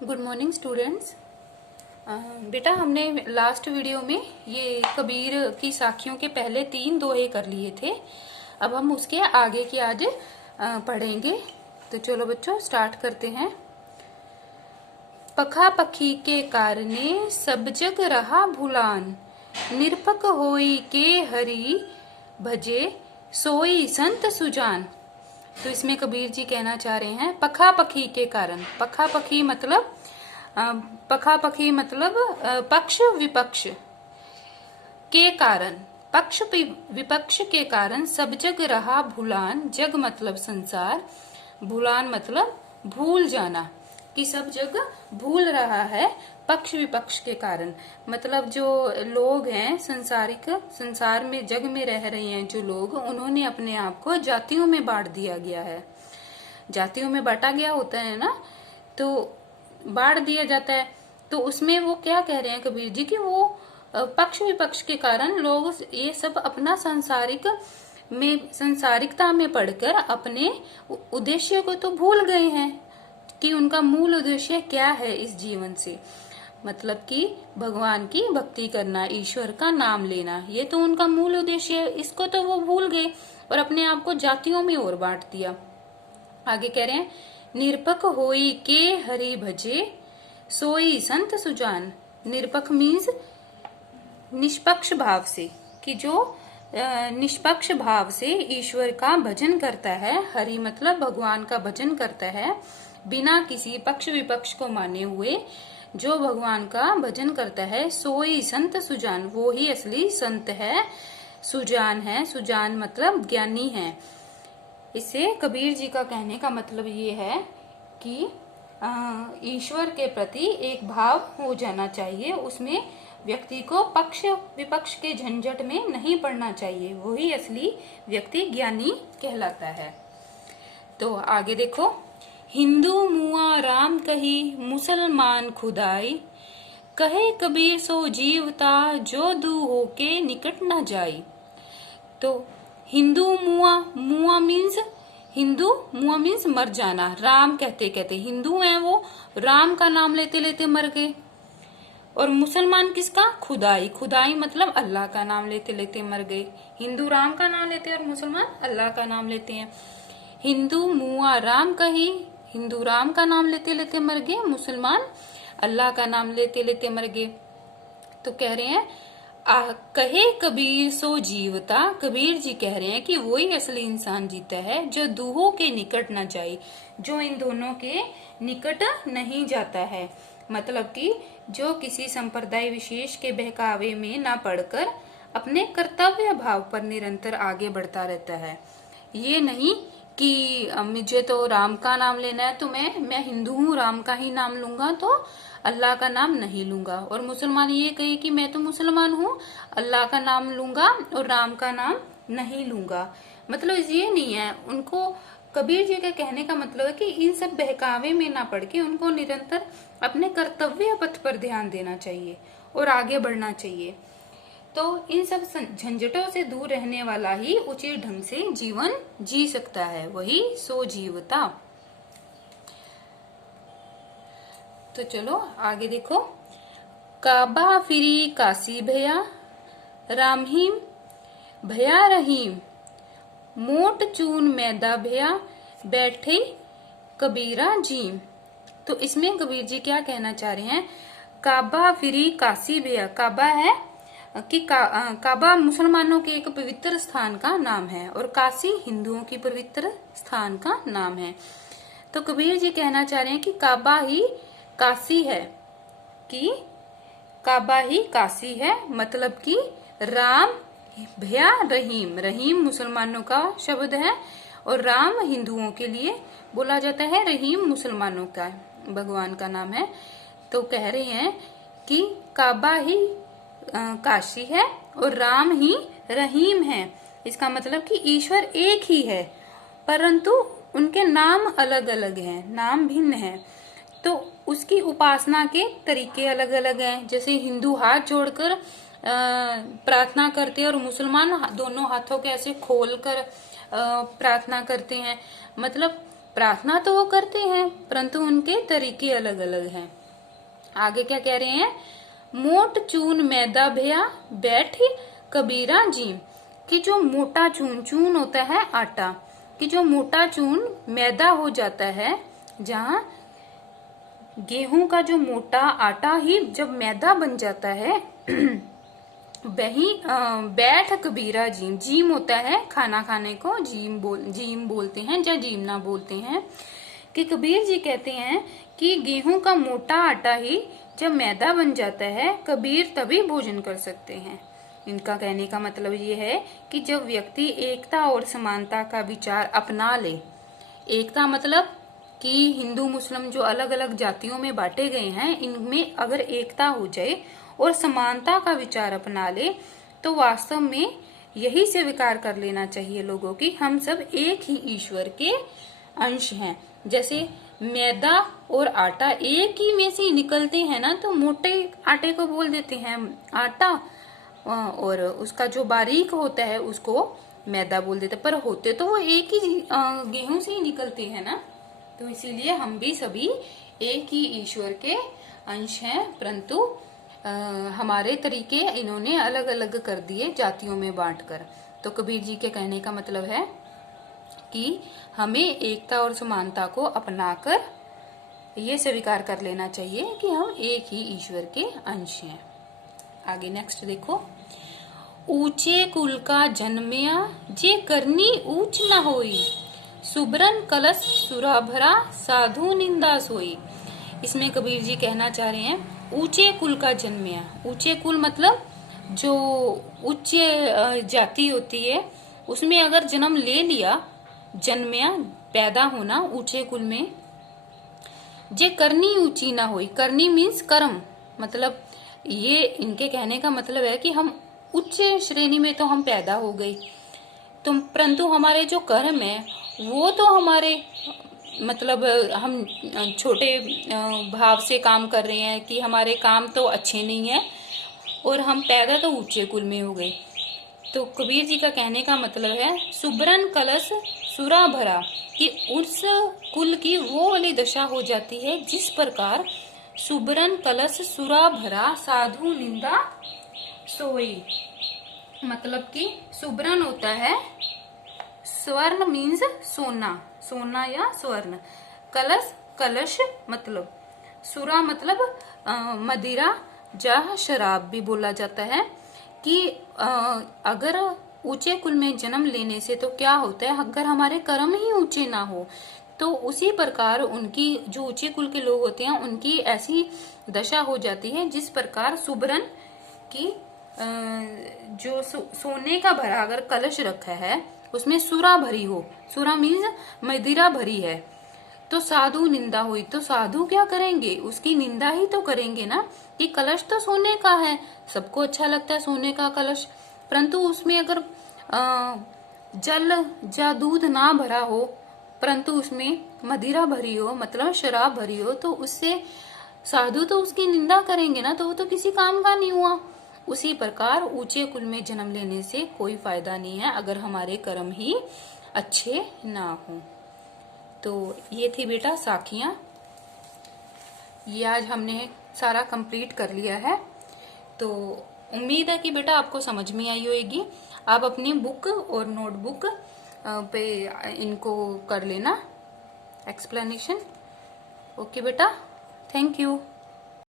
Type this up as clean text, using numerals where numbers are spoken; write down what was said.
Good morning students. बेटा हमने last video में ये कबीर की साखियों के पहले 3 दोहे कर लिए थे। अब हम उसके आगे की आज पढ़ेंगे। तो चलो बच्चों स्टार्ट करते हैं। पखा पखी के कारणे सब जग रहा भुलान, निरपक होई के हरि भजे सोई संत सुजान। तो इसमें कबीर जी कहना चाह रहे हैं पखा पखी के कारण। पखा पखी मतलब पक्ष विपक्ष के कारण, पक्ष विपक्ष के कारण सब जग रहा भूलान। जग मतलब संसार, भूलान मतलब भूल जाना, कि सब जग भूल रहा है पक्ष विपक्ष के कारण। मतलब जो लोग हैं संसार में जग में रह रहे हैं जो लोग, उन्होंने अपने आप को जातियों में बांट दिया गया है। जातियों में बांटा गया होता है ना, तो बांट दिया जाता है। तो उसमें वो क्या कह रहे हैं कबीर जी कि वो पक्ष विपक्ष के कारण लोग ये सब अपना संसारिकता में पढ़कर अपने उद्देश्य को तो भूल गए हैं कि उनका मूल उद्देश्य क्या है इस जीवन से। मतलब कि भगवान की भक्ति करना, ईश्वर का नाम लेना, ये तो उनका मूल उद्देश्य है। इसको तो वो भूल गए और अपने आप को जातियों में और बांट दिया। आगे कह रहे हैं निरपक होई के हरि भजे सोई संत सुजान। निरपक मीन्स निष्पक्ष भाव से, कि जो निष्पक्ष भाव से ईश्वर का भजन करता है, हरि मतलब भगवान का भजन करता है, बिना किसी पक्ष विपक्ष को माने हुए जो भगवान का भजन करता है, सोई संत सुजान, वो ही असली संत है, सुजान है। सुजान मतलब ज्ञानी है। इससे कबीर जी का कहने का मतलब ये है कि ईश्वर के प्रति एक भाव हो जाना चाहिए, उसमें व्यक्ति को पक्ष विपक्ष के झंझट में नहीं पड़ना चाहिए, वही असली व्यक्ति ज्ञानी कहलाता है। तो आगे देखो, हिंदू मुआ राम कही मुसलमान खुदाई, कहे कबीर सो जीवता जो दू होके निकट न जाई। तो हिंदू मुआ मीन्स मर जाना। राम कहते कहते हिंदू हैं वो, राम का नाम लेते लेते मर गए। और मुसलमान किसका? खुदाई। खुदाई मतलब अल्लाह का नाम लेते लेते मर गए। हिंदू राम का नाम लेते हैं और मुसलमान अल्लाह का नाम लेते हैं। हिंदू मुआ राम कही, हिंदू राम का नाम लेते लेते मर गए, मुसलमान अल्लाह का नाम लेते लेते मर गए। तो कह रहे हैं कहे कबीर सो जीवता। कबीर जी कह रहे हैं कि वही असली इंसान जीता है जो दूहों के निकट न जाए, जो इन दोनों के निकट नहीं जाता है। मतलब कि जो किसी संप्रदाय विशेष के बहकावे में न पड़कर अपने कर्तव्य भाव पर निरंतर आगे बढ़ता रहता है। ये नहीं कि मुझे तो राम का नाम लेना है तो मैं हिंदू हूँ, राम का ही नाम लूंगा, तो अल्लाह का नाम नहीं लूंगा। और मुसलमान ये कहे कि मैं तो मुसलमान हूँ, अल्लाह का नाम लूंगा और राम का नाम नहीं लूंगा। मतलब ये नहीं है। उनको कबीर जी के कहने का मतलब है कि इन सब बहकावे में ना पड़ के उनको निरंतर अपने कर्तव्य पथ पर ध्यान देना चाहिए और आगे बढ़ना चाहिए। तो इन सब झंझटों से दूर रहने वाला ही उचित ढंग से जीवन जी सकता है, वही सो जीवता। तो चलो आगे देखो, काबा फिरी काशी भया, रामहीम भया रहीम, मोट चून मैदा भया, बैठे कबीरा जीम। तो इसमें कबीर जी क्या कहना चाह रहे हैं? काबा फिरी काशी भया। काबा है कि काबा मुसलमानों के एक पवित्र स्थान का नाम है और काशी हिंदुओं की पवित्र स्थान का नाम है। तो कबीर जी कहना चाह रहे हैं कि काबा ही काशी है, कि काबा ही काशी है। मतलब कि राम भया रहीम, रहीम मुसलमानों का शब्द है और राम हिंदुओं के लिए बोला जाता है, रहीम मुसलमानों का भगवान का नाम है। तो कह रहे हैं कि काबा ही काशी है और राम ही रहीम है। इसका मतलब कि ईश्वर एक ही है, परंतु उनके नाम अलग अलग हैं, नाम भिन्न हैं। तो उसकी उपासना के तरीके अलग अलग हैं। जैसे हिंदू हाथ जोड़कर प्रार्थना करते हैं और मुसलमान दोनों हाथों के ऐसे खोल कर प्रार्थना करते हैं। मतलब प्रार्थना तो वो करते हैं परंतु उनके तरीके अलग अलग हैं। आगे क्या कह रहे हैं, मोट चून मैदा भया बैठी कबीरा जीम, कि जो मोटा चून, चून होता है आटा, कि जो मोटा चून मैदा हो जाता है, जहाँ गेहूं का जो मोटा आटा ही जब मैदा बन जाता है वही बैठ कबीरा जीम, जीम होता है खाना खाने को, जीम बोलते हैं या जीमना बोलते हैं, कि कबीर जी कहते हैं कि गेहूं का मोटा आटा ही जब मैदा बन जाता है कबीर तभी भोजन कर सकते हैं। इनका कहने का मतलब ये है कि जब व्यक्ति एकता और समानता का विचार अपना ले, एकता मतलब कि हिंदू मुस्लिम जो अलग अलग जातियों में बांटे गए हैं, इनमें अगर एकता हो जाए और समानता का विचार अपना ले तो वास्तव में यही स्वीकार कर लेना चाहिए लोगों की हम सब एक ही ईश्वर के अंश हैं। जैसे मैदा और आटा एक ही में से निकलते हैं ना, तो मोटे आटे को बोल देते हैं आटा और उसका जो बारीक होता है उसको मैदा बोल देते हैं, पर होते तो वो एक ही गेहूं से ही निकलते हैं ना। तो इसीलिए हम भी सभी एक ही ईश्वर के अंश हैं, परंतु हमारे तरीके इन्होंने अलग अलग कर दिए जातियों में बांटकर। तो कबीर जी के कहने का मतलब है कि हमें एकता और समानता को अपनाकर ये स्वीकार कर लेना चाहिए कि हम एक ही ईश्वर के अंश हैं। आगे नेक्स्ट देखो, ऊंचे कुल का जन्मया जे करनी ऊंच न होई, सुबरन कलश सुरा भरा साधु निंदा सोई। इसमें कबीर जी कहना चाह रहे हैं ऊंचे कुल का जन्मया, ऊंचे कुल मतलब जो उच्च जाति होती है उसमें अगर जन्म ले लिया, जन्मया पैदा होना ऊंचे कुल में, जे करनी ऊंची ना हुई, करनी मीन्स कर्म, मतलब ये इनके कहने का मतलब है कि हम उच्च श्रेणी में तो हम पैदा हो गए, तो परंतु हमारे जो कर्म है वो तो हमारे मतलब हम छोटे भाव से काम कर रहे हैं कि हमारे काम तो अच्छे नहीं है और हम पैदा तो ऊंचे कुल में हो गए। तो कबीर जी का कहने का मतलब है सुबरन कलश सुरा भरा, कि उस कुल की वो वाली दशा हो जाती है जिस प्रकार सुबरन कलश सुरा भरा साधु निंदा सोई। मतलब कि सुबरन होता है स्वर्ण मीन्स सोना, सोना या स्वर्ण, कलश कलश मतलब, सुरा मतलब मदिरा या शराब भी बोला जाता है। कि अगर ऊंचे कुल में जन्म लेने से तो क्या होता है, अगर हमारे कर्म ही ऊंचे ना हो तो उसी प्रकार उनकी जो ऊंचे कुल के लोग होते हैं उनकी ऐसी दशा हो जाती है जिस प्रकार सुबरन की जो सोने का भरा अगर कलश रखा है उसमें सुरा भरी हो, सुरा मीन्स मदिरा भरी है, तो साधु निंदा हुई, तो साधु क्या करेंगे, उसकी निंदा ही तो करेंगे ना, कि कलश तो सोने का है, सबको अच्छा लगता है सोने का कलश, परंतु उसमें अगर जल या दूध ना भरा हो परंतु उसमें मदिरा भरी हो, मतलब शराब भरी हो, तो उससे साधु तो उसकी निंदा करेंगे ना, तो वो तो किसी काम का नहीं हुआ। उसी प्रकार ऊंचे कुल में जन्म लेने से कोई फायदा नहीं है अगर हमारे कर्म ही अच्छे ना हो। तो ये थी बेटा साखियां, ये आज हमने सारा कंप्लीट कर लिया है। तो उम्मीद है कि बेटा आपको समझ में आई होगी। आप अपनी बुक और नोटबुक पे इनको कर लेना एक्सप्लेनेशन। ओके बेटा, थैंक यू।